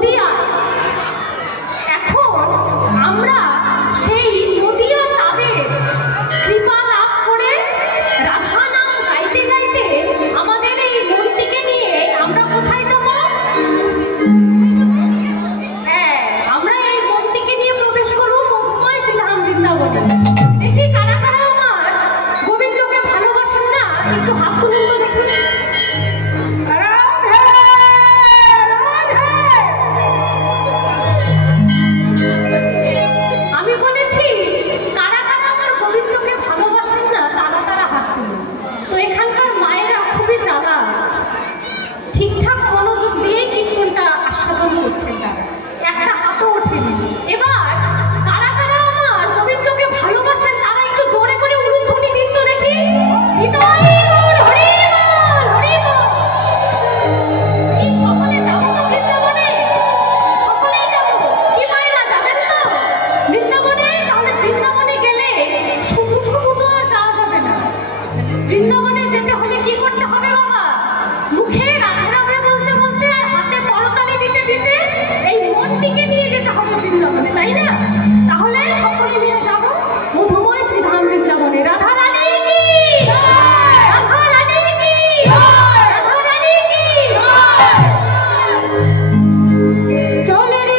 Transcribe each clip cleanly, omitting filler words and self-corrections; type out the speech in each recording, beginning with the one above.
নদিয়া। এখন আমরা সেই নদিয়া চাঁদের কৃপা লাভ করে রাধা নাম গাইতে গাইতে আমাদের এই মনটিকে নিয়ে আমরা কোথায় যাব? হ্যাঁ, আমরা এই মনটিকে নিয়ে প্রবেশ করব মধুময় শ্রীধাম বৃন্দাবনে। দেখি কারা কারা আমার গোবিন্দকে ভালোবাসেন না, একটু হাত তুলুন তো দেখি। আমি বলেছি কারা কারা আমার গোবিন্দকে ভালোবাসেন না, তারা তারা হাত তুলুন। তো এখানকার মায়েরা খুবই চালাক, ঠিকঠাক মনোযোগ দিয়ে কীর্তনটা আস্বাদন করছেন, তারা একটা হাতও ওঠেনি। এবার কারা কারা আমার গোবিন্দকে ভালোবাসেন তারা একটু জোরে করে উলুধ্বনি দিন তো দেখি। সকলে যাবো তো বৃন্দাবনে? সকলেই যাবো কি মায়েরা, যাবেন তো বৃন্দাবনে? তাহলে বৃন্দাবনে গেলে শুধু শুধু তো আর যাওয়া যাবে না। বৃন্দাবনে যেতে হলে কি করতে হবে বাবা? মুখে রাধে রাধে বলতে বলতে আর হাতে করতালি দিতে দিতে এই মনটিকে নিয়ে যেতে হবে বৃন্দাবনে, তাই না? তাহলে সকলে মিলে যাব মধুময় শ্রীধাম বৃন্দাবনে। রাধা রানী কি, রাধা রানী কি, রাধা রানী কি। চলে রে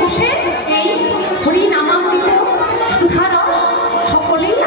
বসে এই হরি নামামৃত সুধারস সকলেই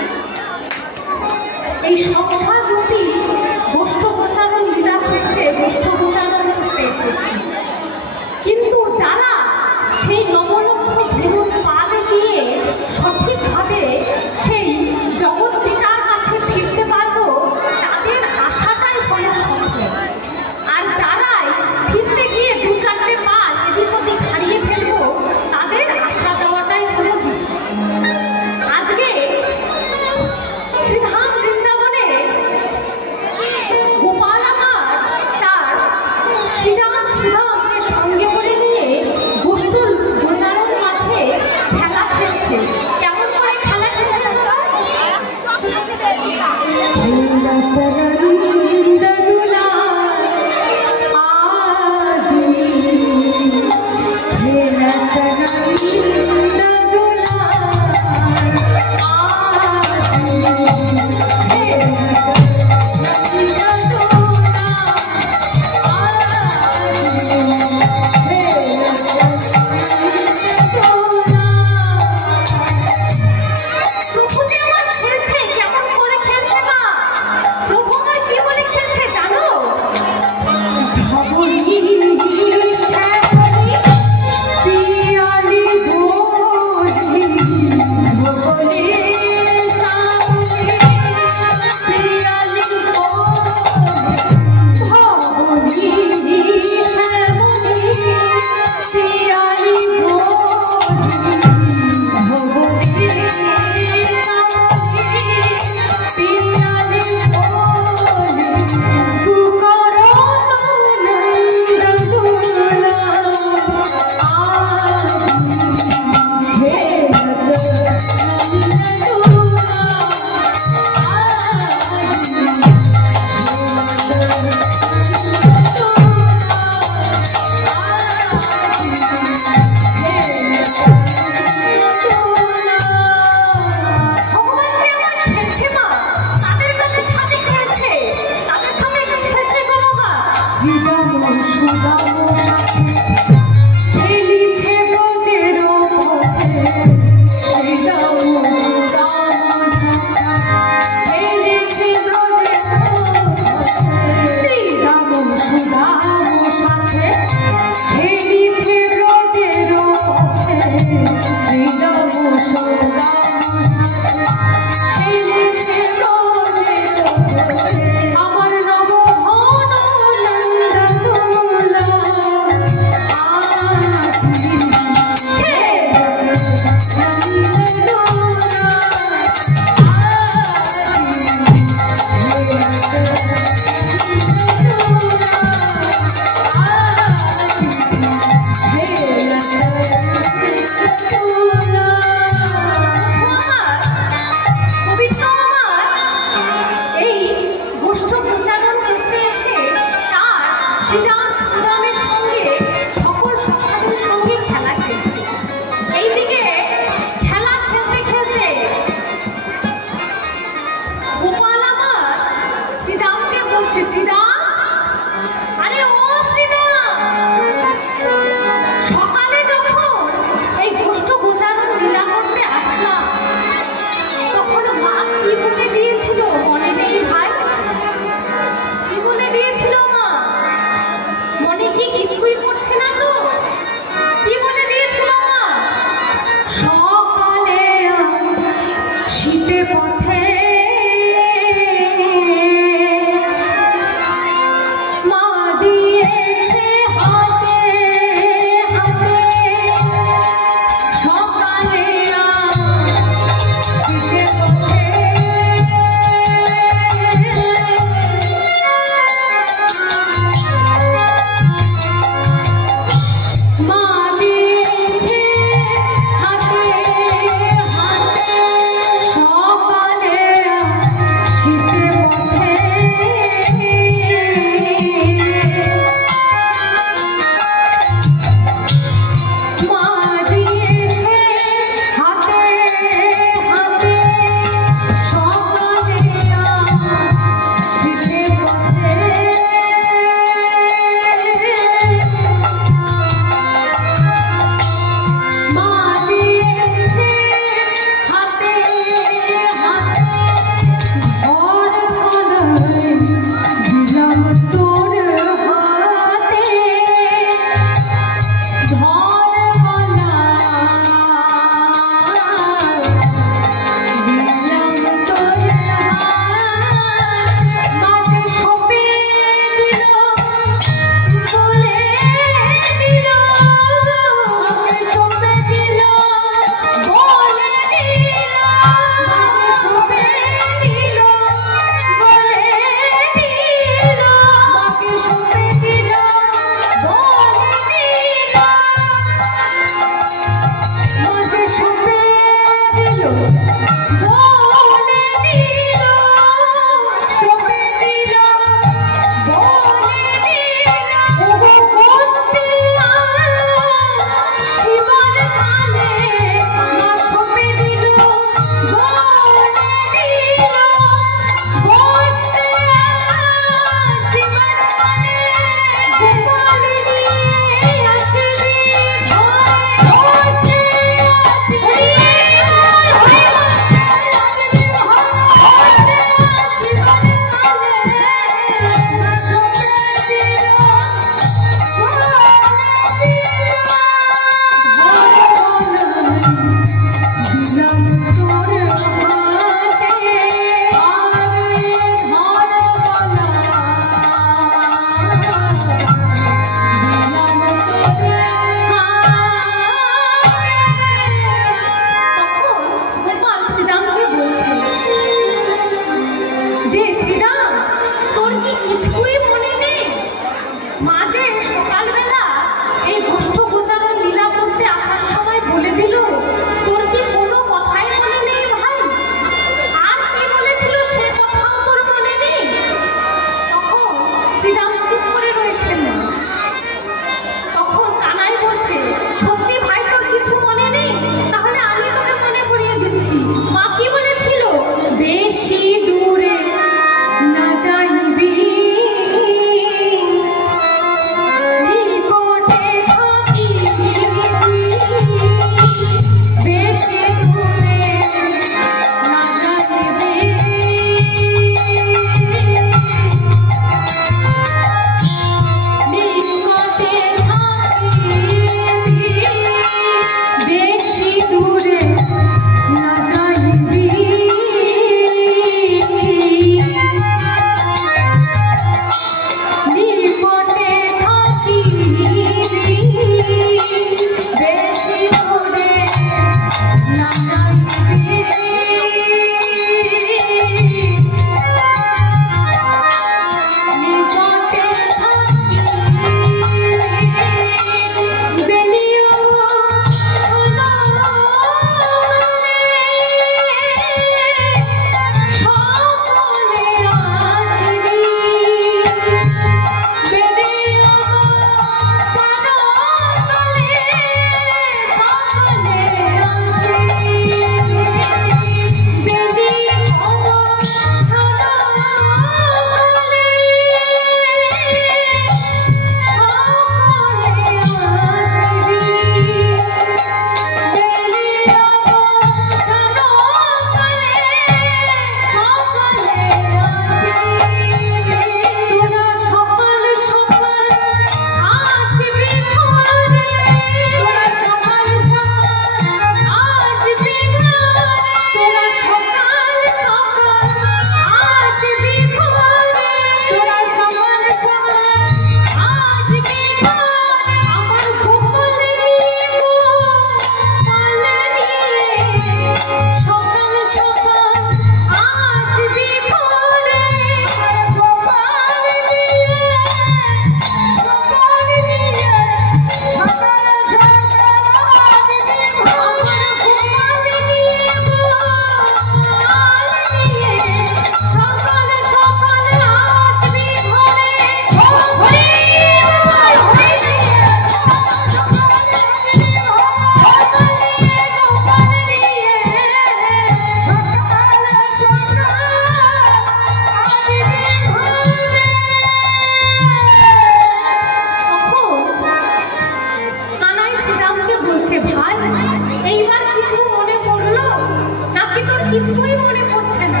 কিছুই মনে পড়ছে না।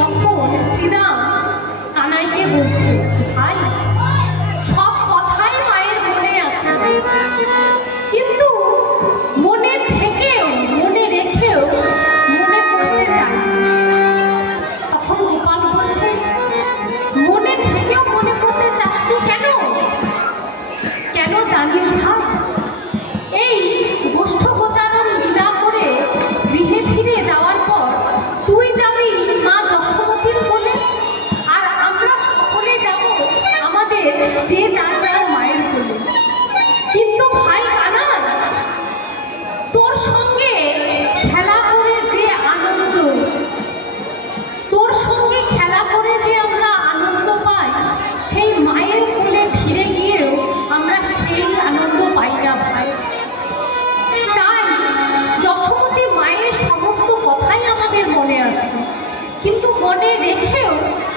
তখন শ্রীরাম কানাইকে বলছে, ভাই সব কথাই মায়ের মনে আছে, কিন্তু মনে থেকেও মনে রেখেও মনে করতে চাই। তখন গোপাল বলছে, মনে থেকেও মনে করতে চাসনি কেন? কেন জানিস ভাই, এই গোষ্ঠ গোচারণ লীলা করে গৃহে ফিরে যাওয়ার পর তুই যাবি মা যশোমতীর কোলে, আর আমরা সকলে যাব আমাদের যে যার যার মায়ের কোলে। কিন্তু ভাই কানাই, তোর সঙ্গে খেলা করে যে দেখেও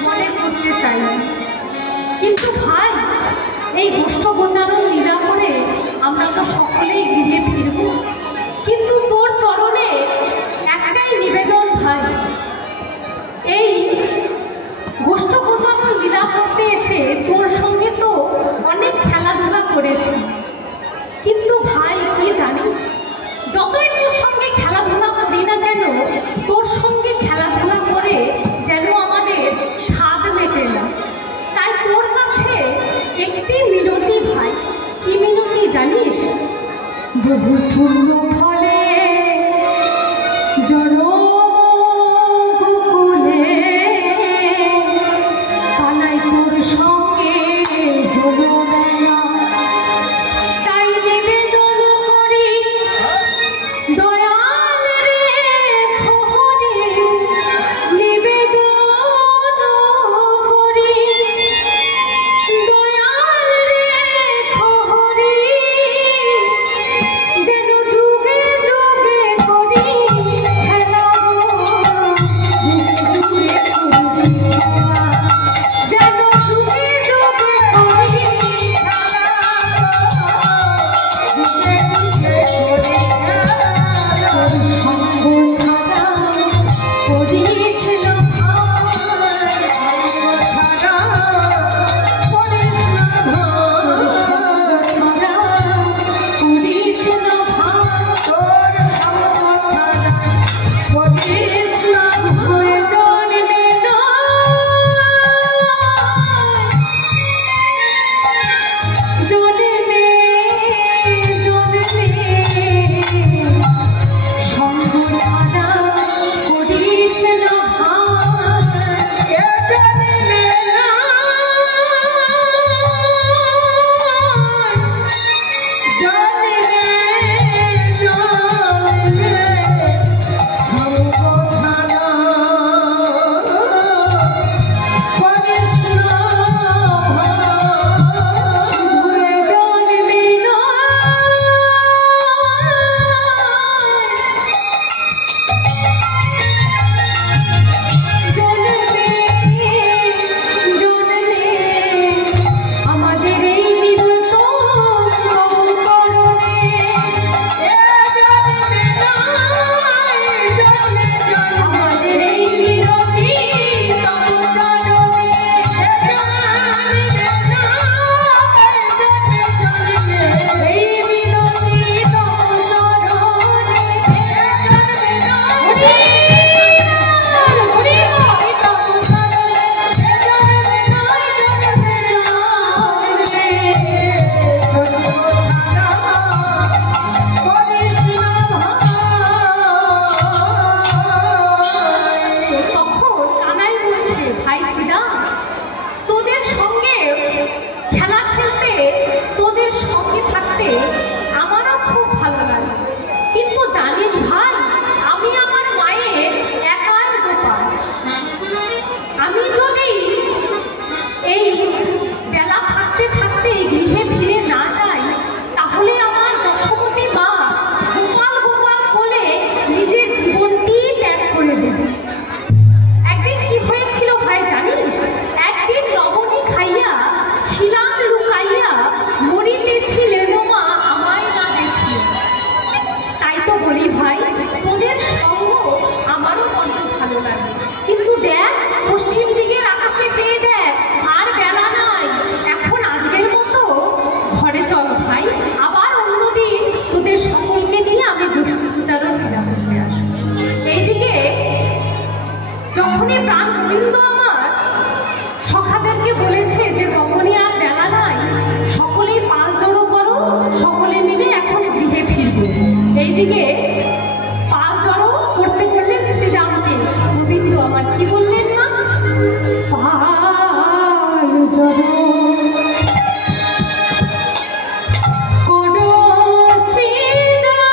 মনে করতে চাই না। কিন্তু ভাই, এই গোষ্ঠ গোচারণ লীলা করে আমরা তো সকলেই গৃহে ফিরব, কিন্তু তোর চরণে একটাই নিবেদন ভাই, এই গোষ্ঠ গোচারণ লীলা করতে এসে তোর সঙ্গে তো অনেক খেলাধুলা করেছি, কিন্তু ভাই কি জানিস, যতই তোর সঙ্গে খেলাধুলা করি না কেন, তোর সঙ্গে খেলাধুলা করে যেন আমাদের স্বাদ মেটে না। তাই তোর কাছে একটি মিনতি ভাই। কি মিনতি জানিস? বহু পূর্ণ ফলে জড় গোকুলে কানাই তোর সঙ্গে হলো বেলা, তাই নিবেদন করি দয়াল রে খোহরে, নিবেদন করি দয়াল রে খোহরে, যেন যুগে যুগে করি খেলা, যুগে যুগে করি খেলা, যেন যুগে যুগে করি খেলা, যুগে যুগে করি খেলা। তোর সঙ্গ ছাড়া করিস না ভাই, সঙ্গ ছাড়া করিস না ভাই, সঙ্গ ছাড়া করিস না ভাই, তোর সঙ্গ ছাড়া করিস না ভাই। জন্মে জন্মে জন্মে সঙ্গ ছাড়া করিস না ভাই, জন্মে আমাদের এই নিরত চরণে, আমাদের এই বিরতি তব চরণে, এই বিরতি তব চরণে, তখন কানাই বলছে, ভাই শ্রীরাম, তোদের সঙ্গে খেলা খেলতে, তোদের সঙ্গে থাকতে আমারও খুব ভালো লাগে, কিন্তু জানিস ভাই, আমি আমার মায়ের একার গোপাল, আমি যদি এই বেলা থাকতে থাকতে গৃহে ফিরে না যাই, তাহলে আমার যশোমতী মা গোপাল গোপাল বলে নিজের জীবনটি ত্যাগ করে দেবে। একদিন কি হয়েছিল ভাই জানিস? একদিন লবণী খাইয়া ছিলাম লুকাইয়া, মরিতেছিলেন মা আমায় না দেখিয়া। তাই তো বলি ভাই, তোদের সঙ্গ আমারও বড্ড ভালো লাগে, কিন্তু দেখ পশ্চিম দিকের আকাশে চেয়ে দেখ, আর বেলা নাই। এখন আজকের মতো ঘরে চল ভাই, আবার অন্যদিন তোদের সকলকে নিয়ে আমি গোষ্ঠোচ্চারণ লীলা করতে আসবো। এইদিকে যখনই প্রাণ গোবিন্দ আমার সখাদেরকে বলেছে যে কখনই আর বেলা নাই, সকলেই পাল জড়ো করো, সকলে মিলে এখন গৃহে ফিরবো। এইদিকে পাল জড়ো করতে বললেন শ্রীরামকে, গোবিন্দ আমার কি বললেন না, পাল জড়ো করো শ্রীরাম,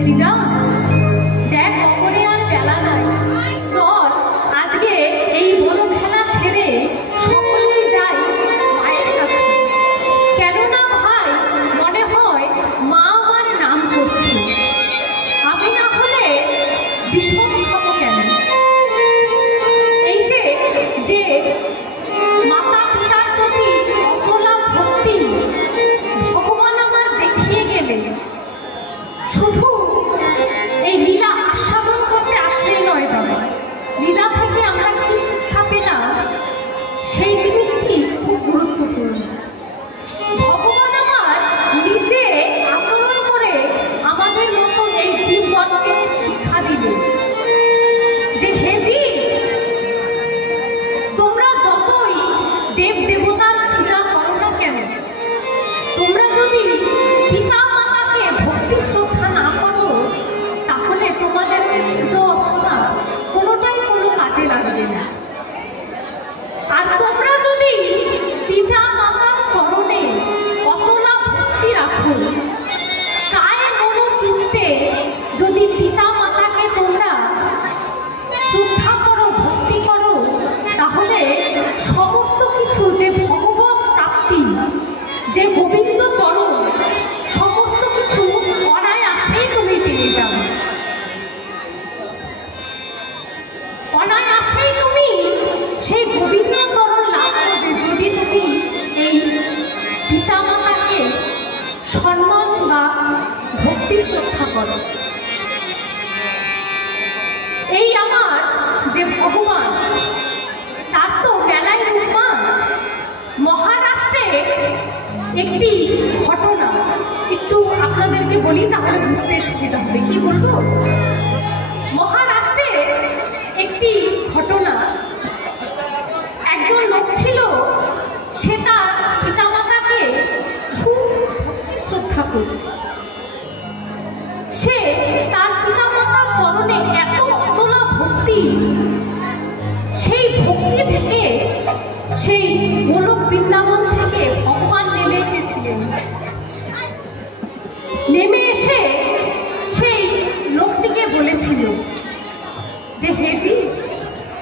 শ্রীরাম দেখ কখনে আর বেলা নাই, চল আজকে এই বড় খেলা ছেড়ে সকলেই যাই মায়ের কাছে। কেননা ভাই মনে হয় মা আমার নাম করছে, আমি না হলে বিষম খাবো কেন? এই যে যে মাতা পিতার প্রতি অচলা ভক্তি ভগবান আমার দেখিয়ে গেলেন, শুধু এই লীলা আস্বাদন করতে আসলেই নয় বাবা, লীলা থেকে আমরা কি শিক্ষা পেলাম সেই জিনিসটি খুব গুরুত্বপূর্ণ। ভগবান আমার নিজে আচরণ করে আমাদের মতো এই জীবগণকে শিক্ষা দিলেন যে হে জীব, তোমরা যতই দেব দেবতার পূজা করো না কেন, তোমরা যদি পিতা মাতাকে ভক্তি শ্রদ্ধা না করো তাহলে তোমাদের ওই পুজো অর্চনা কোনোটাই কোনো কাজে লাগবে না। আর তোমরা যদি পিতা মাতার চরণে অচলা ভক্তি রাখো, কায়ে মনো চিত্তে যদি পিতা মাতাকে তোমরা শ্রদ্ধা করো ভক্তি করো, তাহলে সমস্ত কিছু যে ভগবত প্রাপ্তি, যে গোবিন্দ চরণ, সমস্ত কিছু অনায়াসেই তুমি পেয়ে যাবে। অনায়াসেই তুমি সেই গোবিন্দ চরণ লাভ করবে যদি তুমি এই পিতা মাতাকে সম্মান বা ভক্তি শ্রদ্ধা করো। এই আমার যে ভগবান, তার তো মেলায় রূপবান। মহারাষ্ট্রে একটি ঘটনা একটু আপনাদেরকে বলি, তাহলে বুঝতে সুবিধা হবে। কি বলবো? মহারাষ্ট্রে একটি ঘটনা, একজন লোক ছিল, সে তার পিতামাতাকে খুব ভক্তি শ্রদ্ধা করত। সে তার পিতামাতার চরণে এত অচলা ভক্তি, সেই ভক্তি থেকে সেই গোলক বৃন্দাবন থেকে ভগবান নেমে এসেছিলেন। নেমে এসে সেই লোকটিকে বলেছিল যে হে জি,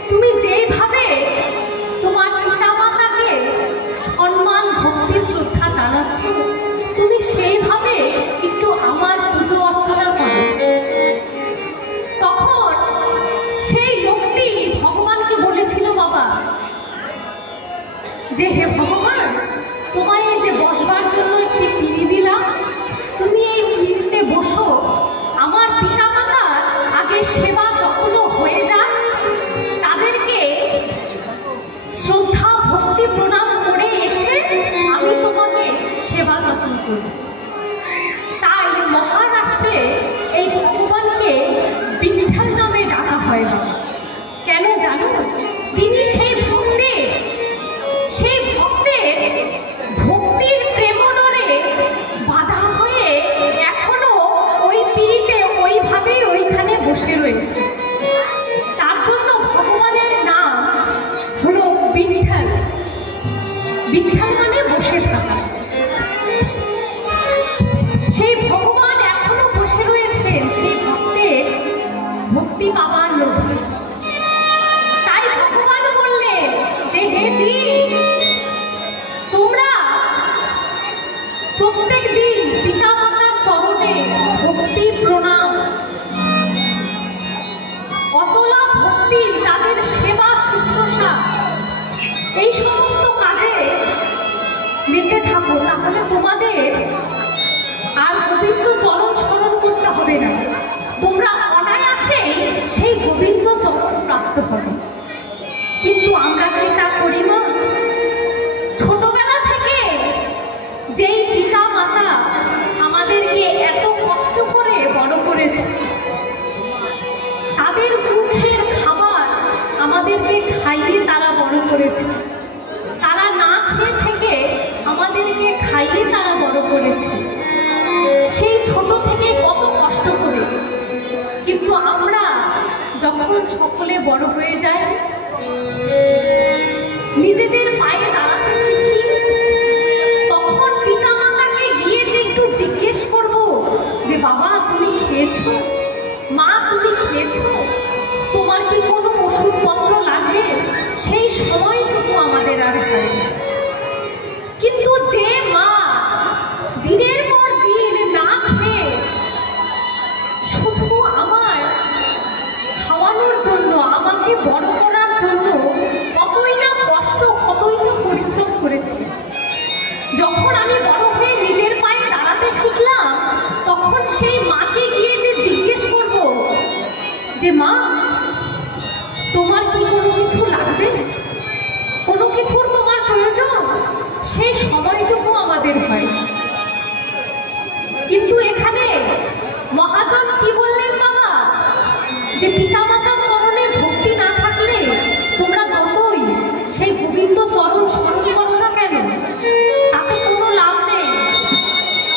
তুমি যেইভাবে তোমার পিতামাতাকে সম্মান ভক্তি শ্রদ্ধা জানাচ্ছ, তুমি সেইভাবে একটু আমার পুজো অর্চনা করো। তখন সেই লোকটি ভগবানকে বলেছিল বাবা যে হে ভগবান, তোমায় এই যে বসবার জন্য একটি পিঁড়ি দিলাম, তুমি এই পিঁড়িতে বসো, আমার পিতামাতা আগে সেবা যত্ন হয়ে যাক, তাদেরকে শ্রদ্ধা ভক্তি প্রণাম করে এসে আমি তোমাকে সেবা যত্ন করব। তাই মহারাষ্ট্রে এই ভগবানকে বিঠল নামে ডাকা হয় না। কেন জানো? তিনি সেই ভক্তের ভক্তির প্রেমনরে বাধা হয়ে এখনো ওই পিঁড়িতে ওইভাবেই ওইখানে বসে রয়েছে। তার জন্য ভগবানের নাম হলো বিঠল। বিঠল মানে বসে থাকা। সেই ভগবান এখনো বসে রয়েছেন সেই ভক্তের ভক্তি পাবার লোভে। তাই ভগবান বললেন যে হে জি, তোমরা প্রত্যেক দিন পিতা মাতার চরণে ভক্তি প্রণাম, অচলা ভক্তি, তাদের সেবা শুশ্রূষা, এই সমস্ত কাজে মেতে থাকো, তাহলে তোমাদের আর গোবিন্দ চরণ স্মরণ করতে হবে না। তোমরা অনায়াসেই সেই গোবিন্দ চরণ প্রাপ্ত হবে। কিন্তু আমরা কি তা করি না? ছোটবেলা থেকে যেই পিতা মাতা আমাদেরকে এত কষ্ট করে বড় করেছে, তাদের মুখের খাবার আমাদেরকে খাইয়ে তারা বড় করেছে, সকলে বড় হয়ে যায়, নিজেদের পায়ে দাঁড়াতে শিখি, তখন পিতা মাতাকে গিয়ে যে একটু জিজ্ঞেস করব যে বাবা তুমি খেয়েছো, মা তুমি খেয়েছো, তোমার কি কোনো ওষুধপত্র লাগবে, সেই সময়টুকু আমাদের আর হয় না। কিন্তু যে মা দিনের পর দিন না খেয়ে শুধু আমার খাওয়ানোর জন্য, আমাকে বড় করার জন্য কতই না কষ্ট, কতই না পরিশ্রম করেছে, যখন আমি বড় হয়ে নিজের পায়ে দাঁড়াতে শিখলাম, তখন সেই মাকে গিয়ে যে জিজ্ঞেস করব যে মা তোমার কি কোনো কিছু লাগবে, কোনো কিছুর তোমার প্রয়োজন, সেই সময়টুকু আমাদের হয়। কিন্তু এখানে মহাজন কি বললেন বাবা, যে পিতামাতার চরণে ভক্তি না থাকলে তোমরা যতই সেই গোবিন্দ চরণ স্মরণ করো না কেন, তাতে কোনো লাভ নেই।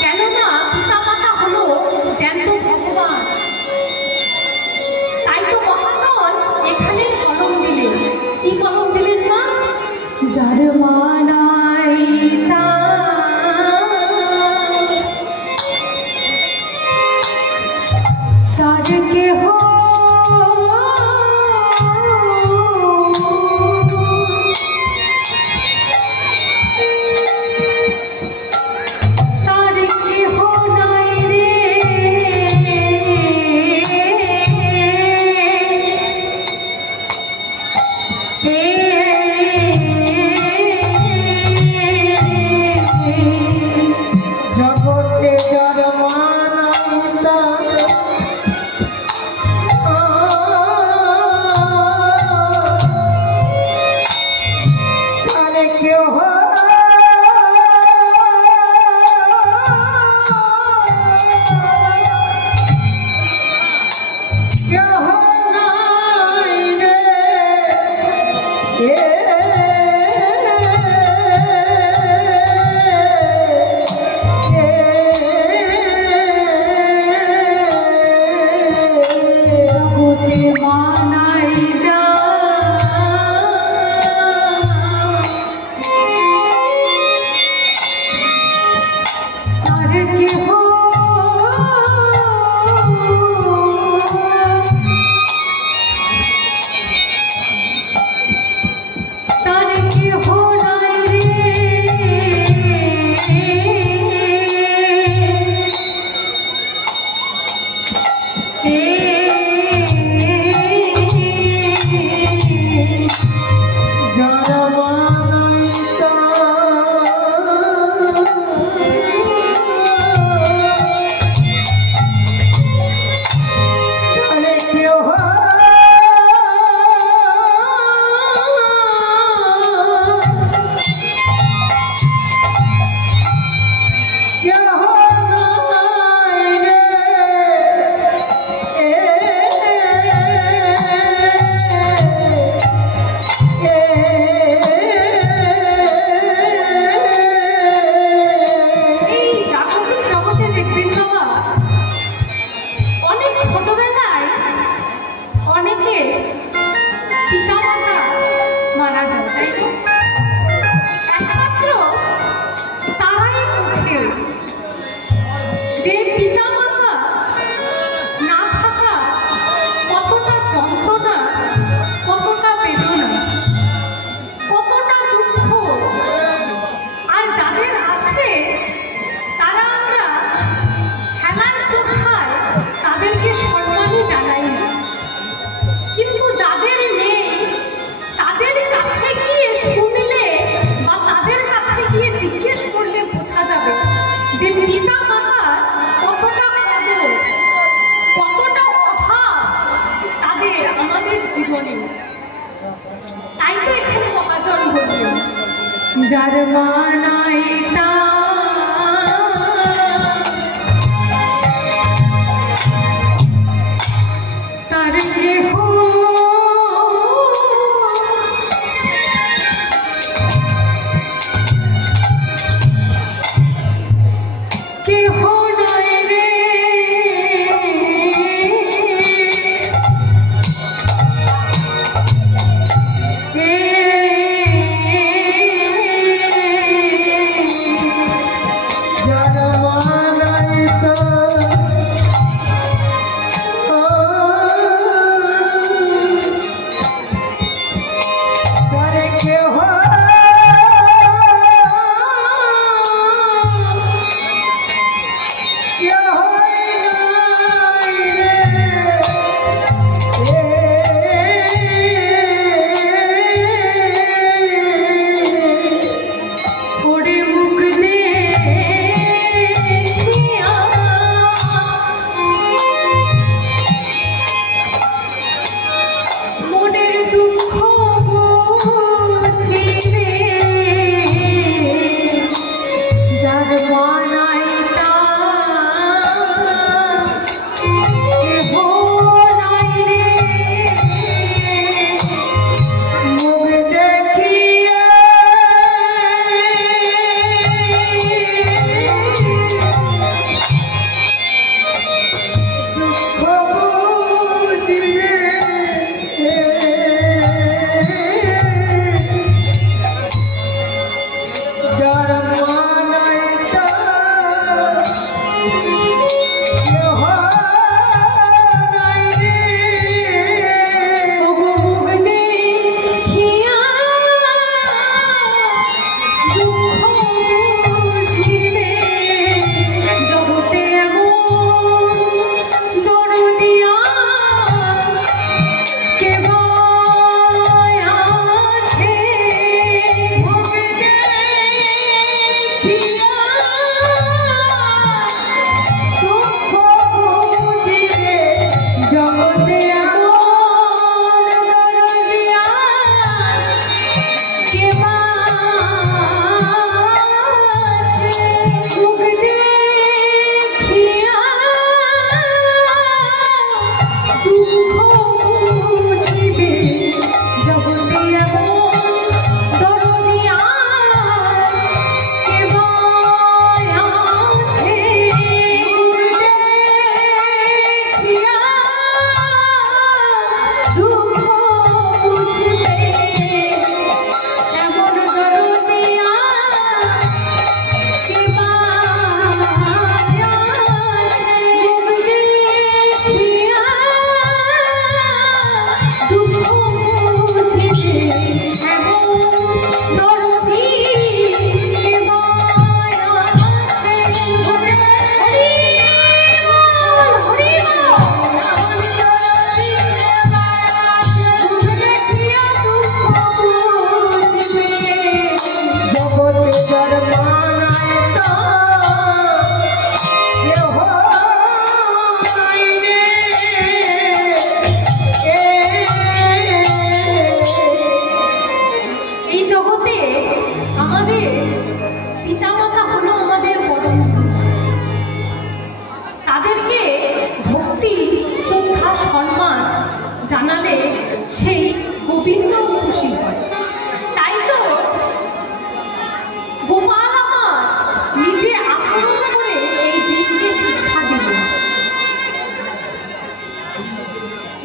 কেননা পিতামাতা হলো জ্যান্ত ভগবান। তাই তো মহাজন এখানে কলম দিলেন। কি কলম দিলেন মা? যার মা নাই তার কেহ যার মা নাই তার কেহ কেহ নাই রে তাদেরকে ভক্তি শ্রদ্ধা সম্মান জানালে সেই গোবিন্দ খুশি হয়। তাই তো গোপাল আমার নিজে আচরণ করে এই জীবকে শিক্ষা দিল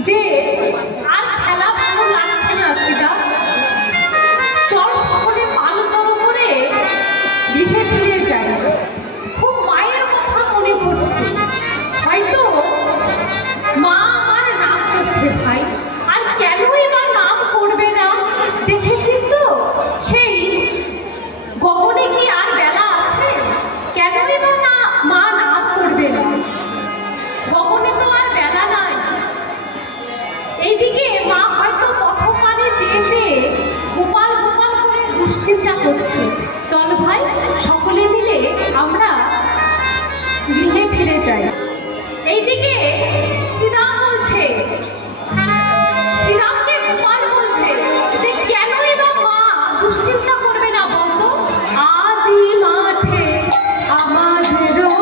যে আর খেলা ভালো লাগছে না শ্রীদা, চল সকলে পাল চল করে গৃহে ফিরে যাই। খুব মায়ের কথা মনে পড়ছে, হয়তো মা আমার নাম করছে ভাই, আর কেনই বা নাম করবে না? দেখেছিস তো সেই গগনে কি আর বেলা আছে? কেনই বা না মা নাম করবে না? গগনে তো আর বেলা নাই। এইদিকে মা হয়তো পথপানে চেয়ে চেয়ে গোপাল গোপাল করে দুশ্চিন্তা করছে। চল ভাই সকলে মিলে আমরা গৃহে ফিরে যাই। এইদিকে শ্রীরাম বলছে, শ্রীরামকে গোপাল বলছে যে কেনই বা মা দুশ্চিন্তা করবে না বলতো? আজই মাঠে আমাদেরও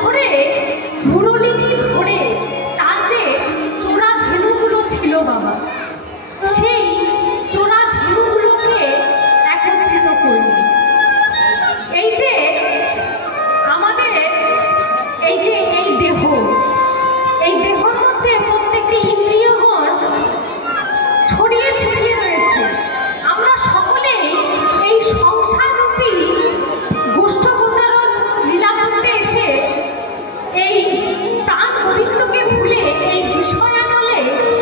ধরে মুরলিটি ধরে তার যে চোরা ধেনুগুলো ছিল বাবা, সেই চোরা ধেনুগুলোকে একত্রিত করলেন। এই যে আমাদের এই যে এই দেহর মধ্যে প্রত্যেকটি ইন্দ্রিয়গণ ছড়িয়ে ছিটিয়ে রয়েছে। আমরা সকলেই এই সংসাররূপী গোষ্ঠগোচরণ লীলা করতে এসে এই প্রাণ গোবিন্দকে ভুলে এই বিষয়ানলে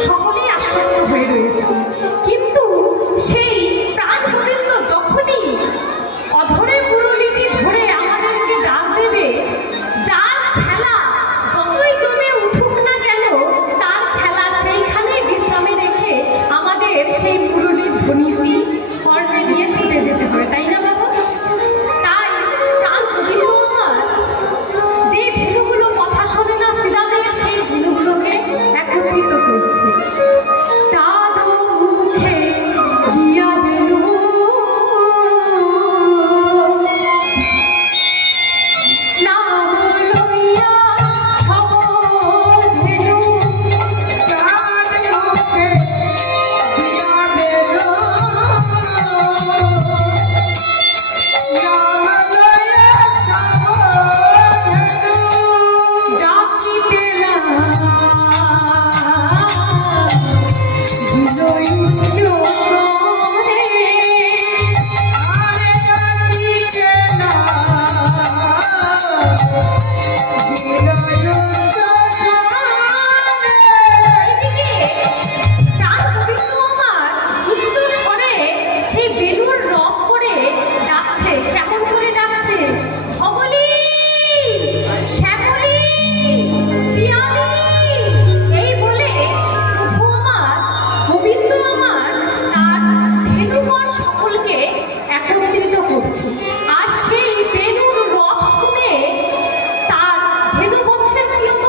সকলেই আসক্ত হয়ে রয়েছে। কিন্তু সেই প্রাণ গোবিন্দ যখনই অধরে মুরলিটি ধরে আমাদেরকে ডাক দেবে, যার খেলা যতই জমে উঠুক না কেন তার খেলা সেইখানেই বিশ্রামে রেখে আমাদের সেই মুরলির ধ্বনিটি কর্ণে দিয়ে ছুটে যেতে হয়, তাই না বাবা? তাই প্রাণ গোবিন্দ আমার যে ধেনুগুলো কথা শোনে না শ্রীরামের, সেই ধেনুগুলোকে একত্রিত করছে। চাঁদ মুখে দিয়া বেনু নাম লইয়া সব ধেনু, চাঁদ মুখে দিয়া বেনু নাম লইয়া সব ধেনু, ডাকিতে বিনয় উচ্চ স্বরে, আরে ডাকিতে বিনয় উচ্চ স্বরে। এইদিকে প্রাণ গোবিন্দ আমার উচ্চ স্বরে সেই বেলুর রব করে ডাকছে। কেমন করে ডাকছে? ধবলি, শ্যামলি, পিয়ালি, এই বলে প্রভু আমার গোবিন্দ আমার তার ধেনুগণ সকলকে একত্রিত করছে। আর সেই বেলুর রব শুনে তার ধেনু বৎসের প্রিয়তম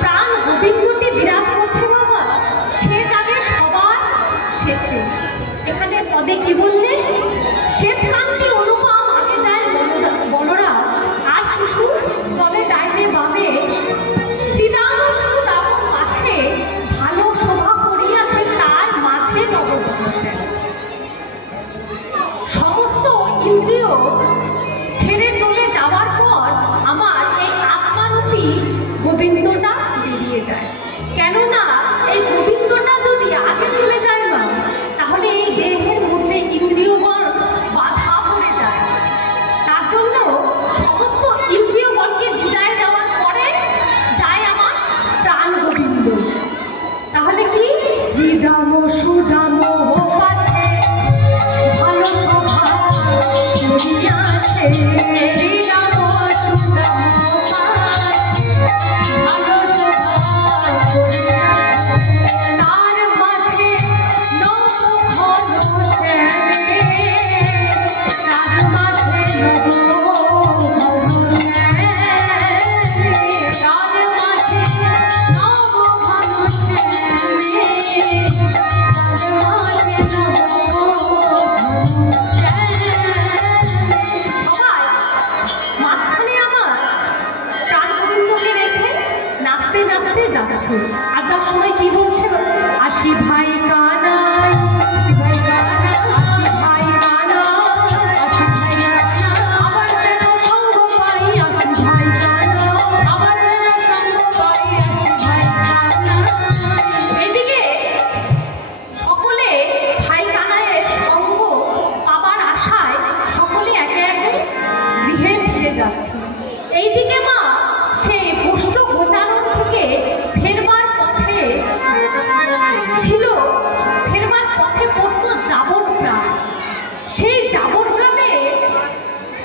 প্রাণ গোবিন্দটি বিরাজ করছে পদে কি বললেন? শ্বেতকান্তি অনুপম আগে যায় বলরা, আর শিশু চলে ডাইনে বামে। শ্রীরাম সুদাম মাঝে ভালো শোভা করিয়াছে, তার মাঝে নবঘন। সমস্ত ইন্দ্রিয় ছেড়ে চলে যাওয়ার পর আমার এই আত্মারূপী গোবিন্দটা বেরিয়ে যায়। কেননা এই গোবিন্দটা যদি আগে চলে যায় না, তাহলে এই দেহের মধ্যে ইন্দ্রিয়গণ বাধা পড়ে যায়। তার জন্য সমস্ত ইন্দ্রিয়গণকে বিদায় দেওয়ার পরে যায় আমার প্রাণ গোবিন্দ। তাহলে কি? শ্রীদাম সুদাম পাছে ভালো শোভা করিয়াছে, শ্রীদাম সুদাম পাছে ভালো শোভা করিয়াছে, তার মাঝে নবঘন শ্যামে, তার মাঝে নবঘন শ্যামে, তার মাঝে নবঘন শ্যামে, তার মাঝে নবঘন শ্যামে। সবাই মাঝখানে আমার প্রাণ গোবিন্দকে রেখে নাচতে নাচতে যাচ্ছে। আর যার সময় কি বলছে? আসি ভাই কানাই, আসি ভাই কানাই, আসি ভাই কানাই, আসি ভাই কানাই, আবার যেন সঙ্গ পাই, আসি ভাই কানাই, আবার যেন সঙ্গ পাই, আসি ভাই কানাই। এদিকে সকলে ভাই কানাইয়ের সঙ্গ পাবার আশায় সকলে একে একে গৃহে ফিরে যাচ্ছে। এইদিকে মা সেই গোষ্ঠ গোচারণ থেকে ফেরবার পথে ছিল, ফেরবার পথে পড়তো জাবর গ্রাম। সেই জাবর গ্রামে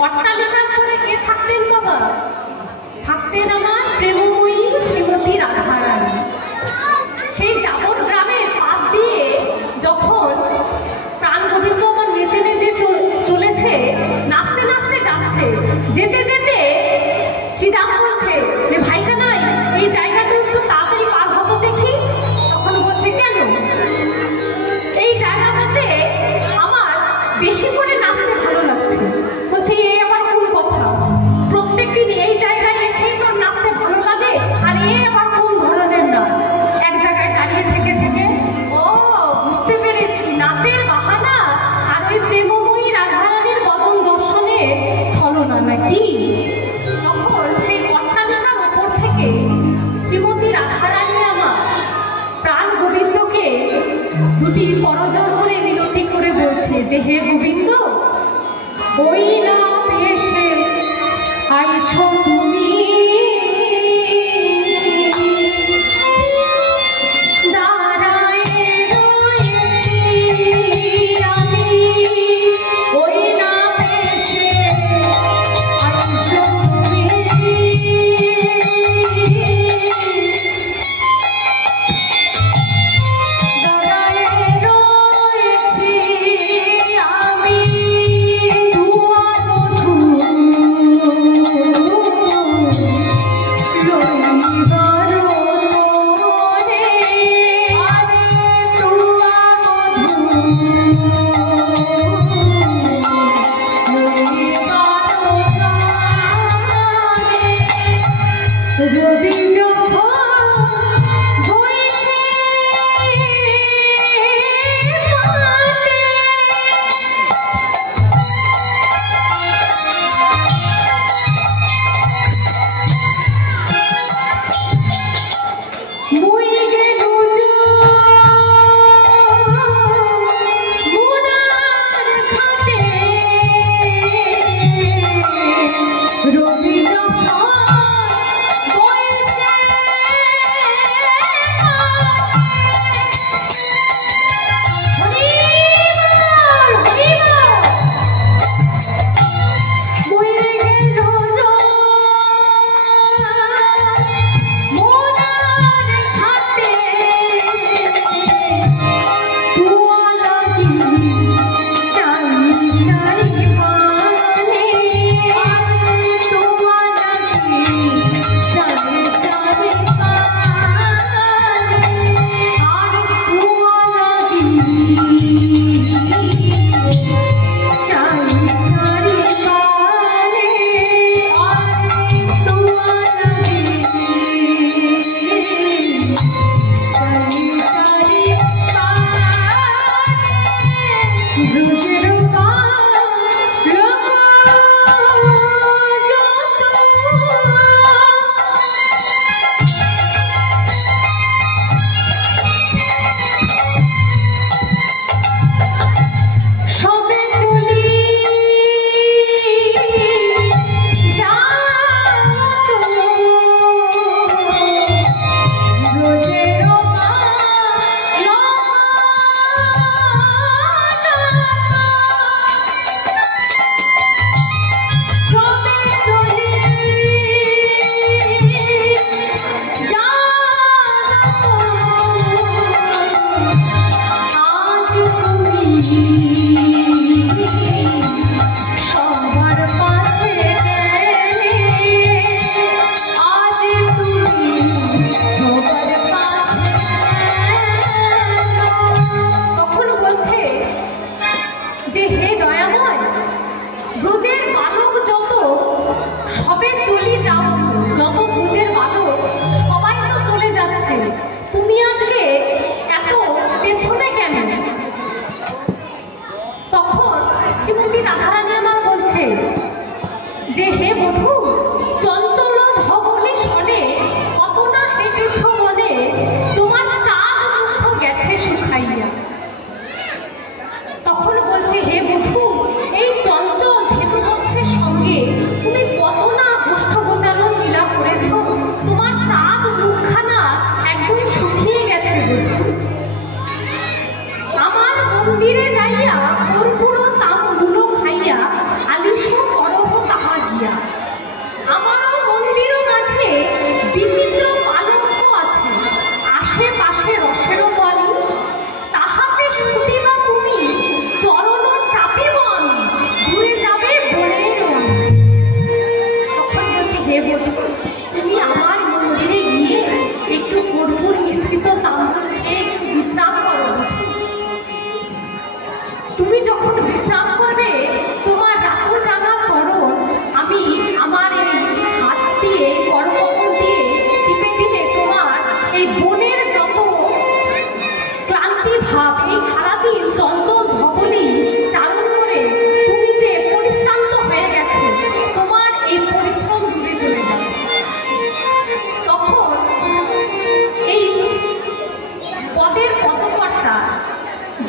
অট্টালিকার পরে কে থাকতেন বাবা? থাকতেন আমার প্রেমময়ী শ্রীমতী রাধারানী। সেই জাবর গ্রামের পাশ দিয়ে যখন প্রাণ গোবিন্দ আমার নেচে নেচে চলেছে, নাচতে নাচতে যাচ্ছে, যেতে যেতে শ্রীরাম বলছে যে ভাই কানাই এই জায়গাটা একটু তাড়াতাড়ি পার হতো দেখি। তখন বলছে কেন? এই জায়গাটাতে আমার বেশি করে নাচতে ভালো লাগছে। বলছে এই আবার কোন কথা? প্রত্যেকদিন এই জায়গায় এসেই তোর নাচতে ভালো লাগে, আর এ আবার কোন ধরনের নাচ? এক জায়গায় দাঁড়িয়ে থেকে থেকে ও বুঝতে পেরেছি, নাচের বাহানা আর ওই প্রেমময়ী রাধারানীর বদন দর্শনে ছলনা নাকি? তখন সেই অট্টালিকার উপর থেকে শ্রীমতী রাধারানী আমার প্রাণ গোবিন্দকে দুটি করজোড় করে মিনতি করে বলছে যে হে গোবিন্দ, ওই না বেশে আইসো তুমি, দাঁড়ায় রয়েছি আমি, ওই না বেশে আইসো তুমি, দাঁড়ায় রয়েছি আমি, দুয়া বধূ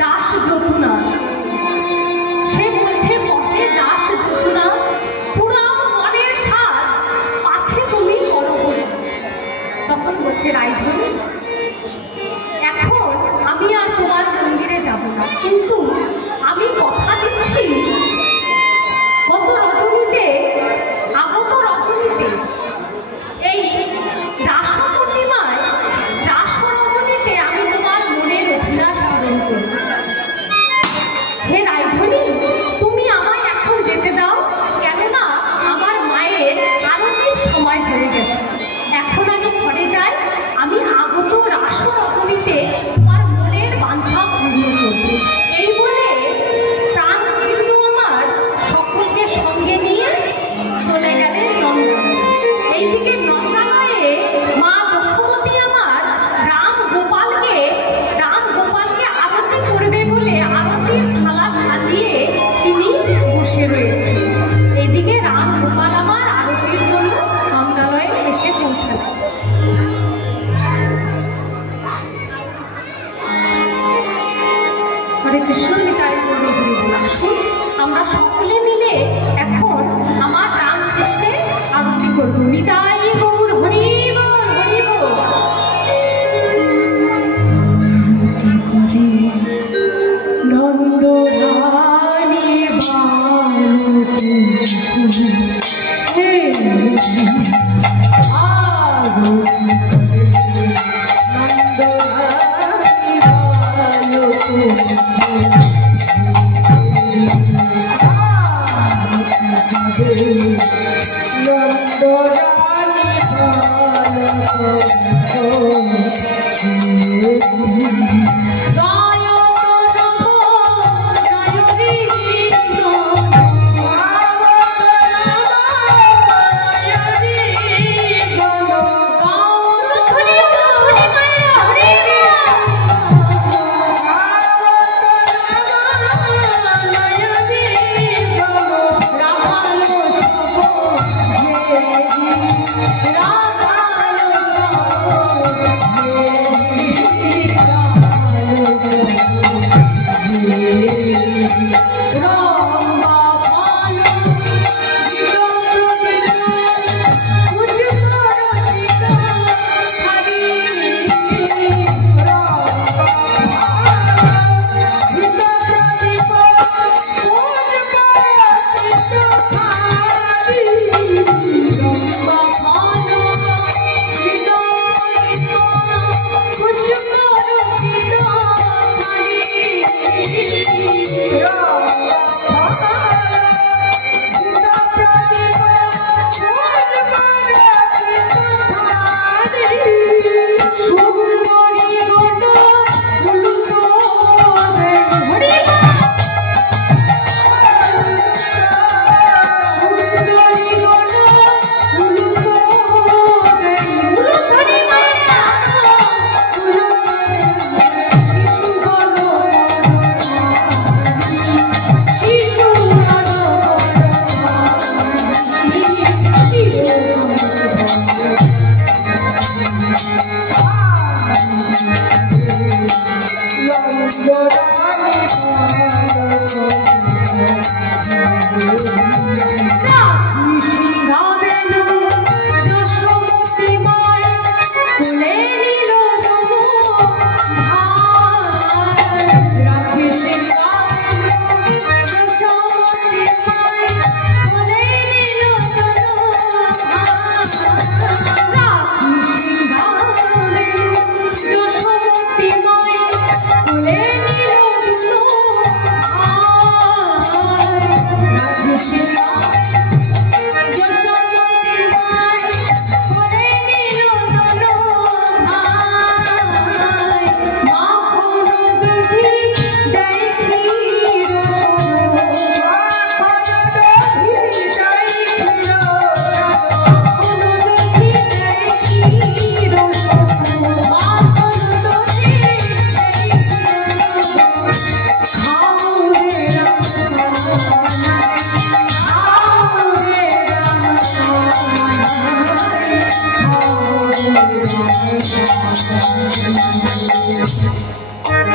দাস যতুনা। সে বলছে কহে দাস যতুনা পুরা মনের স্বাদ পাছে তুমি করো। তখন বলছে রায়ধনী এখন আমি আর তোমার মন্দিরে যাব না, কিন্তু আমি কথা দিচ্ছি গত রজনীতে আগত রজনীতে এই রাস পূর্ণিমায় রাস রজনীতে আমি তোমার মনের অভিলাষ পূরণ করব। হে রায়ধনী তুমি আমায় এখন যেতে দাও, কেননা আমার মায়ের আরতির সময় হয়ে গেছে। এখন আমি ঘরে যাই, আমি আগত রাস রজনীতে তোমার মনের বাঞ্ছা পূর্ণ করব। এই বলে প্রাণ কিন্তু আমার সকলকে সঙ্গে নিয়ে চলে গেলেন নন্দালয়ে। এইদিকে নন্দালয়ে মা যশোমতী আমার রাম গোপালকে আরতি করবে বলে আরতির থালা সাজিয়ে তিনি বসে রয়েছে। এদিকে রাম গোপাল আমার আরতির জন্য নন্দালয়ে এসে পৌঁছাল। হরে কৃষ্ণ নিতাই গৌর হরি বল। আসুন আমরা সকলে মিলে এখন আমার রামকৃষ্ণের আরতি করব। নিতাই গৌর হরি বল, হরি বল। নন্দরানী হে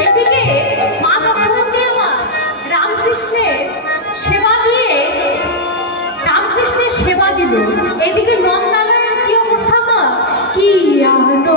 এদিকে মা যখন সেবা দিয়ে রামকৃষ্ণের সেবা দিল। এদিকে নন্দালয়ের কি অবস্থা মা? কি আনন্দ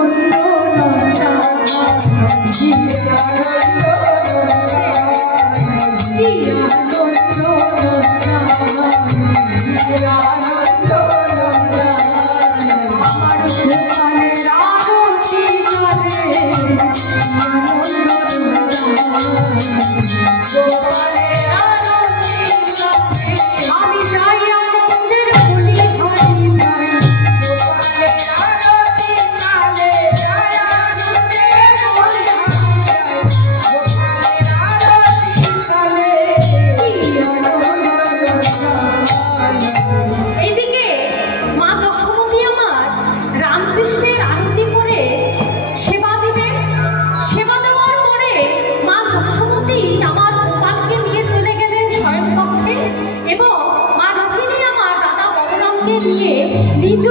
নিয়ে নিজ